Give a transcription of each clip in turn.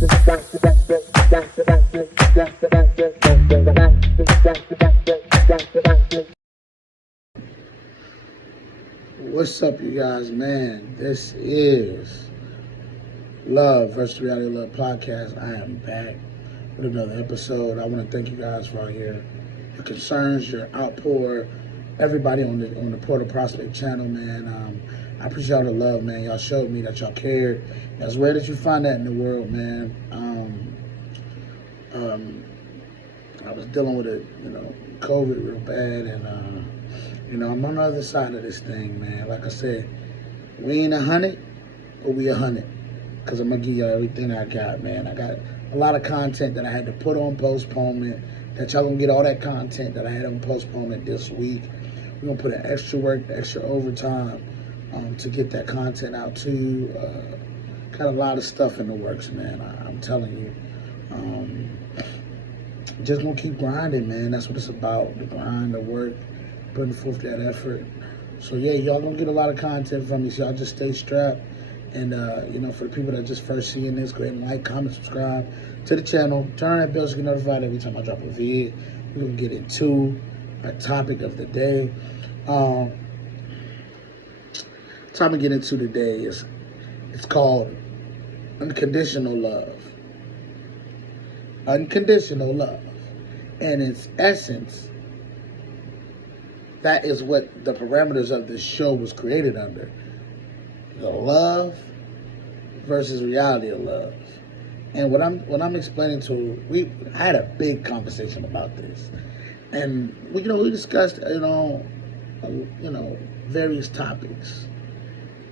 What's up, you guys, man? This is Love versus Reality Love podcast. I am back with another episode. I want to thank you guys for all your concerns, your outpour, everybody on the Portal Prospect channel, man. I appreciate all the love, man. Y'all showed me that y'all cared. That's rare that you find that in the world, man. I was dealing with it, COVID real bad, and I'm on the other side of this thing, man. Like I said, we ain't 100, but we 100. Because I'm going to give y'all everything I got, man. I got a lot of content that I had to put on postponement, that y'all going to get all that content that I had on postponement this week. We're going to put in extra work, extra overtime to get that content out to you. Got a lot of stuff in the works, man. I'm telling you. Just going to keep grinding, man. That's what it's about, the grind, the work, putting forth that effort. So, yeah, y'all going to get a lot of content from me, so y'all just stay strapped. And, for the people that are just first seeing this, go ahead and like, comment, subscribe to the channel. Turn on that bell so you get notified every time I drop a vid. We're going to get into our topic of the day. Time to get into today is, it's called Unconditional Love. Unconditional love. And its essence, that is what the parameters of this show was created under. The love versus reality of love. And what I'm explaining to, I had a big conversation about this. And we discussed, various topics.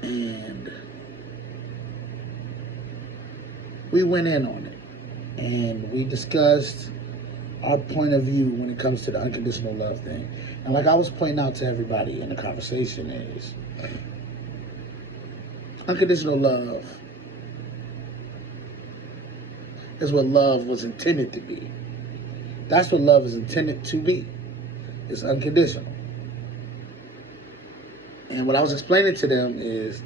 And we went in on it. And we discussed our point of view when it comes to the unconditional love thing. And like I was pointing out to everybody in the conversation is, unconditional love is what love was intended to be. That's what love is intended to be. It's unconditional. And what I was explaining to them is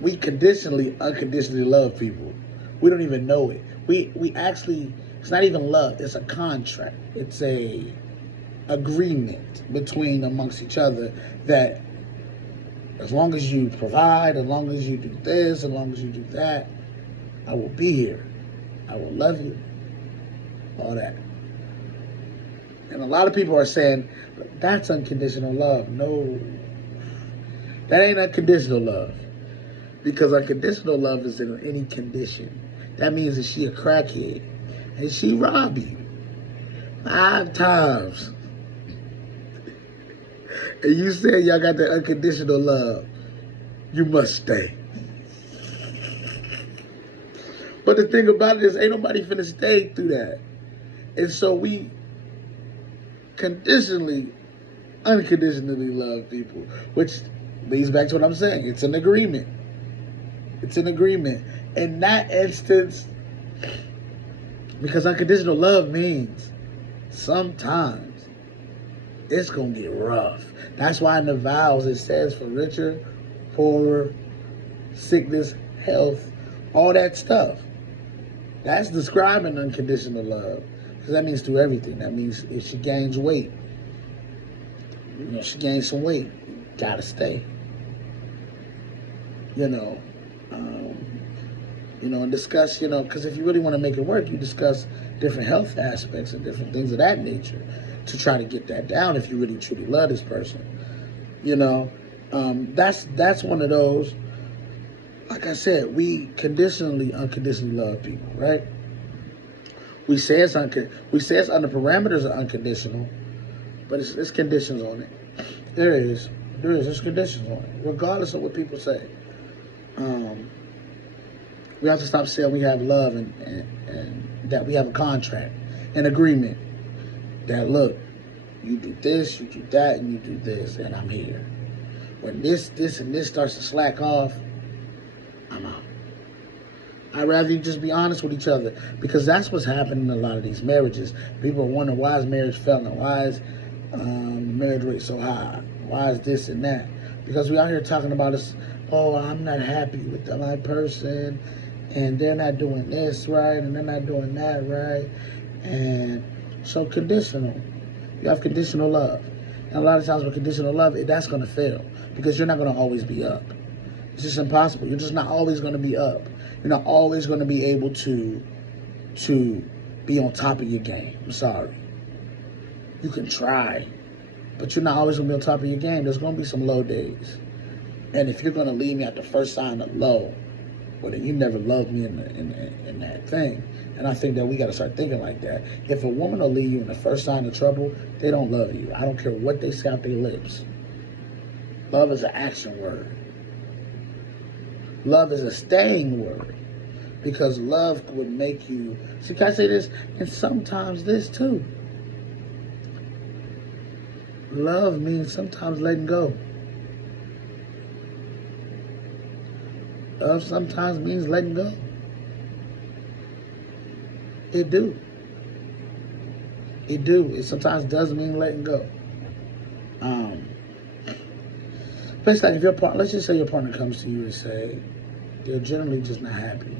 we unconditionally love people. We don't even know it. We actually, it's not even love, it's a contract. It's a agreement amongst each other that as long as you provide, as long as you do this, as long as you do that, I will be here. I will love you. All that. And a lot of people are saying, but that's unconditional love. No, that ain't unconditional love. Because unconditional love is in any condition. That means that she a crackhead and she robbed you 5 times. And you say y'all got that unconditional love, you must stay. But the thing about it is, ain't nobody finna stay through that. And so we unconditionally love people, which leads back to what I'm saying. It's an agreement. It's an agreement. In that instance, because unconditional love means sometimes it's going to get rough. That's why in the vows it says for richer, poorer, sickness, health, all that stuff. That's describing unconditional love. Because that means through everything. That means if she gains weight, she gains some weight, gotta stay. And discuss, because if you really want to make it work, you discuss different health aspects and different things of that nature to try to get that down if you really truly love this person. That's one of those, like I said, we unconditionally love people, right? We say it's under parameters of unconditional, but it's conditions on it. There's conditions on it, regardless of what people say. We have to stop saying we have love and that we have a contract, an agreement that, look, you do this, you do that, and you do this, and I'm here. When this, and this starts to slack off, I'm out. I'd rather you just be honest with each other, because that's what's happening in a lot of these marriages. People are wondering, why is marriage failing? Why is marriage rate so high? Why is this and that? Because we out here talking about this, oh, I'm not happy with my person, and they're not doing this right, and they're not doing that right. And so conditional. You have conditional love. And a lot of times with conditional love, that's going to fail because you're not going to always be up. It's just impossible. You're just not always going to be up. You're not always going to be able to be on top of your game. I'm sorry. You can try, but you're not always going to be on top of your game. There's going to be some low days. And if you're going to leave me at the first sign of low, well, then you never loved me in that thing. And I think that we got to start thinking like that. If a woman will leave you in the first sign of trouble, they don't love you. I don't care what they say out their lips. Love is an action word. Love is a staying word. Because love would make you... See, can I say this? And sometimes this too. Love means sometimes letting go. Love sometimes means letting go. It do. It do. It sometimes does mean letting go. But it's like if your partner, let's just say your partner comes to you and say they're generally just not happy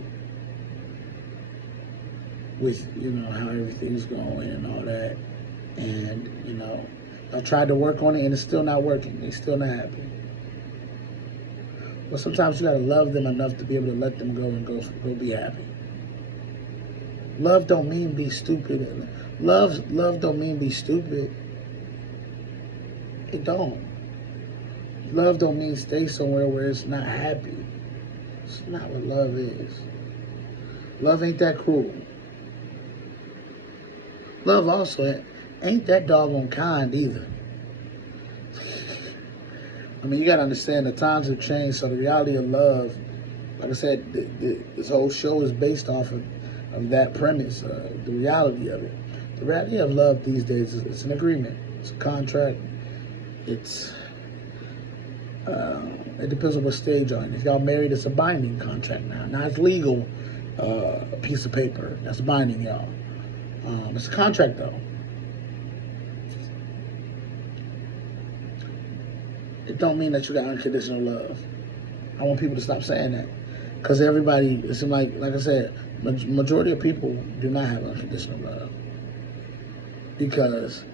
with, how everything's going and all that. And, I've tried to work on it and it's still not working. They're still not happy. Well, sometimes you gotta love them enough to be able to let them go and go be happy. Love don't mean be stupid. Love don't mean be stupid. It don't. Love don't mean stay somewhere where it's not happy. It's not what love is. Love ain't that cruel. Love also ain't that doggone kind either. I mean, you gotta understand the times have changed, so the reality of love, like I said, this whole show is based off of that premise, the reality of it. The reality of love these days is it's an agreement, it's a contract, it depends on what stage you're in. If y'all married, it's a binding contract now. Now it's legal, a piece of paper, that's binding y'all. It's a contract though. It don't mean that you got unconditional love. I want people to stop saying that. Because everybody, it seems like I said, majority of people do not have unconditional love. Because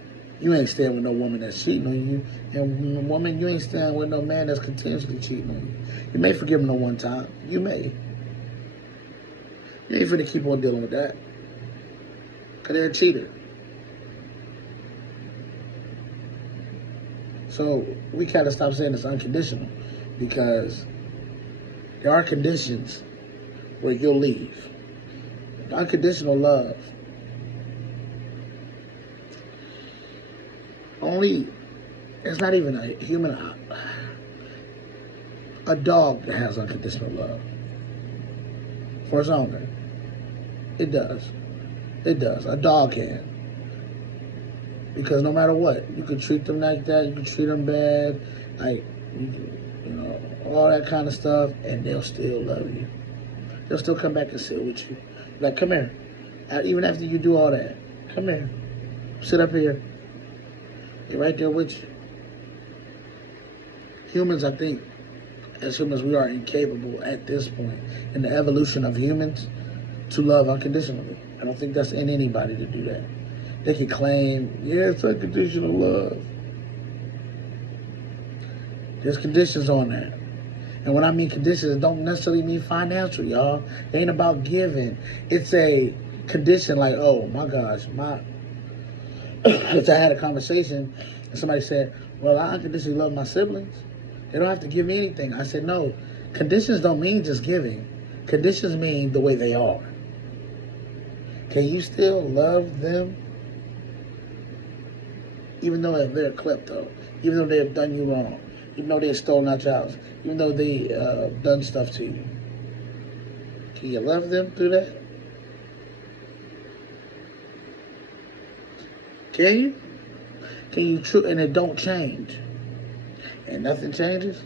you ain't staying with no woman that's cheating on you. And woman, you ain't staying with no man that's continuously cheating on you. You may forgive him the one time. You may. You ain't finna keep on dealing with that. Because they're a cheater. So we gotta stop saying it's unconditional, because there are conditions where you'll leave. Unconditional love it's not even a human, a dog that has unconditional love for its owner. It does. A dog can. Because no matter what, you can treat them like that, you can treat them bad, like, all that kind of stuff, and they'll still love you. They'll still come back and sit with you. Like, come here. Even after you do all that, come here. Sit up here. They're right there with you. Humans, I think, as humans, we are incapable at this point in the evolution of humans to love unconditionally. I don't think that's in anybody to do that. They can claim, yeah, it's unconditional love. There's conditions on that. And when I mean conditions, it don't necessarily mean financial, y'all. It ain't about giving. It's a condition like, oh my gosh, because I had a conversation and somebody said, well, I unconditionally love my siblings. They don't have to give me anything. I said, no, conditions don't mean just giving. Conditions mean the way they are. Can you still love them? Even though they're a klepto, even though they have done you wrong, even though they have stolen out your house, even though they done stuff to you. Can you love them through that? Can you? Can you and it don't change? And nothing changes?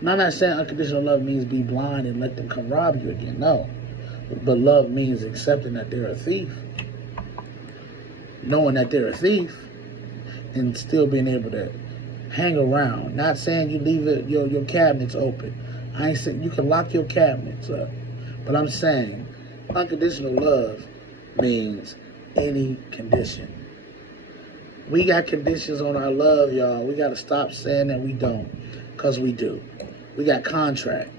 Now, I'm not saying unconditional love means be blind and let them come rob you again. No. But love means accepting that they're a thief. Knowing that they're a thief. And still being able to hang around. Not saying you leave your cabinets open. I ain't saying you can lock your cabinets up. But I'm saying unconditional love means any condition. We got conditions on our love, y'all. We got to stop saying that we don't, because we do. We got contract.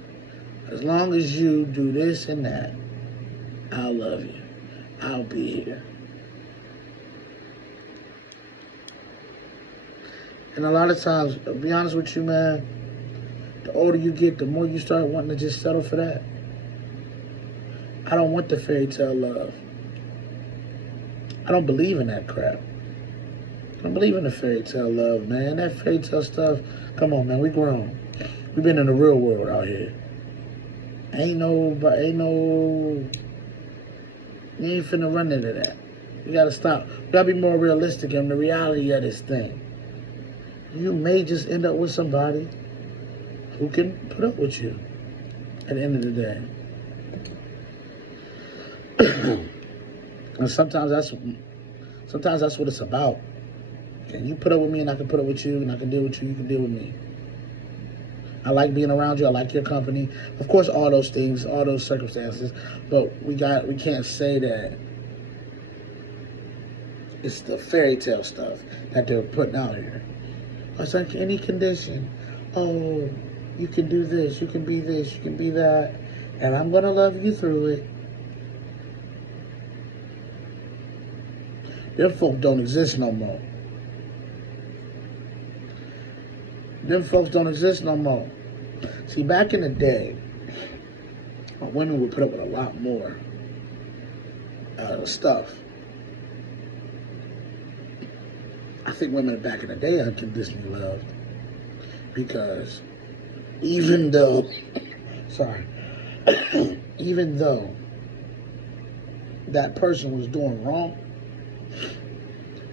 As long as you do this and that, I'll love you. I'll be here. And a lot of times, to be honest with you, man, the older you get, the more you start wanting to just settle for that. I don't want the fairy tale love. I don't believe in that crap. I don't believe in the fairy tale love, man. That fairy tale stuff, come on, man, we grown. We've been in the real world out here. You ain't finna run into that. We gotta stop. We gotta be more realistic in the reality of this thing. You may just end up with somebody who can put up with you at the end of the day. And sometimes that's what it's about. Can you put up with me and I can put up with you, and I can deal with you, you can deal with me. I like being around you, I like your company. Of course, all those things, all those circumstances, but we can't say that it's the fairy tale stuff that they're putting out here. It's like any condition. Oh, you can do this, you can be this, you can be that, and I'm gonna love you through it. Them folk don't exist no more. Them folks don't exist no more. See, back in the day, women would put up with a lot more stuff. I think women back in the day unconditionally loved, because even though that person was doing wrong,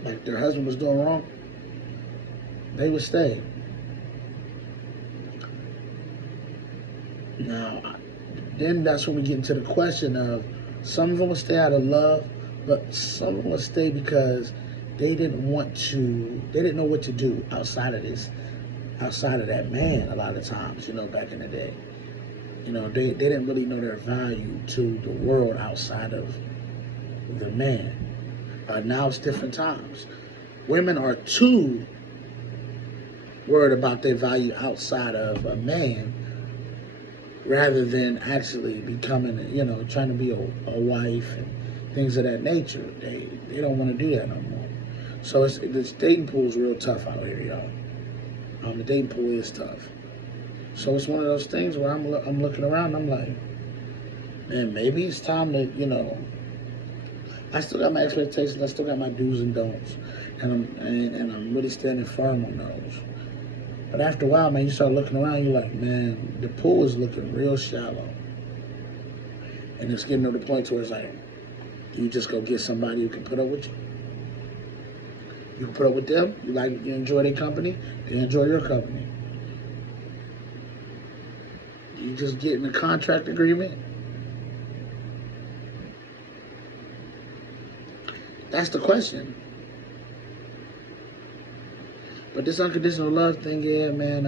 like their husband was doing wrong, they would stay. Now, then that's when we get into the question of some of them will stay out of love, but some of them will stay because they didn't know what to do outside of that man a lot of times, back in the day. They didn't really know their value to the world outside of the man. Now it's different times. Women are too worried about their value outside of a man, rather than actually becoming, trying to be a wife and things of that nature. They don't want to do that no more. So this dating pool is real tough out here, y'all. The dating pool is tough. So it's one of those things where I'm looking around and I'm like, man, maybe it's time to, I still got my expectations, I still got my do's and don'ts, and I'm really standing firm on those. But after a while, man, you start looking around, you're like, man, the pool is looking real shallow. And it's getting to the point where it's like, you just go get somebody who can put up with you. You can put up with them, you enjoy their company, they enjoy your company. You just get in a contract agreement. That's the question. But this unconditional love thing, yeah, man,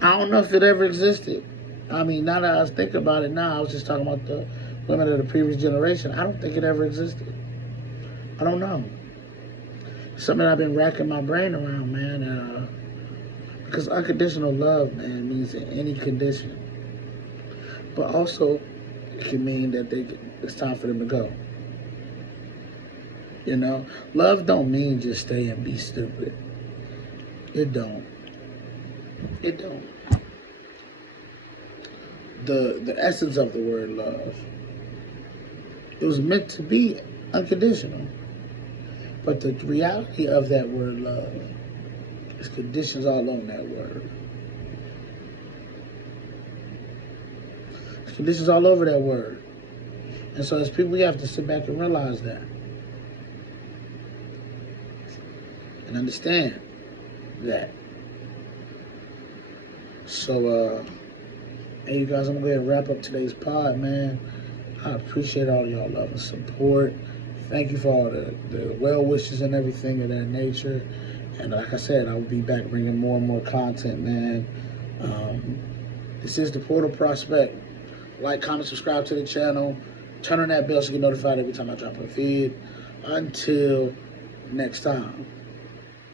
I don't know if it ever existed. I mean, now that I think about it now, I was just talking about the women of the previous generation. I don't think it ever existed. I don't know. Something I've been racking my brain around, man, because unconditional love, man, means in any condition. But also, it can mean that it's time for them to go. Love don't mean just stay and be stupid. It don't. It don't. The essence of the word love, it was meant to be unconditional. But the reality of that word love is conditions all on that word. There's conditions all over that word. And so as people, we have to sit back and realize that. And understand that. So, hey, you guys, I'm going to go ahead and wrap up today's pod, man. I appreciate all y'all love and support. Thank you for all the well wishes and everything of that nature. And like I said, I will be back bringing more and more content, man. This is the Portal Prospect. Like, comment, subscribe to the channel. Turn on that bell so you get notified every time I drop a feed. Until next time.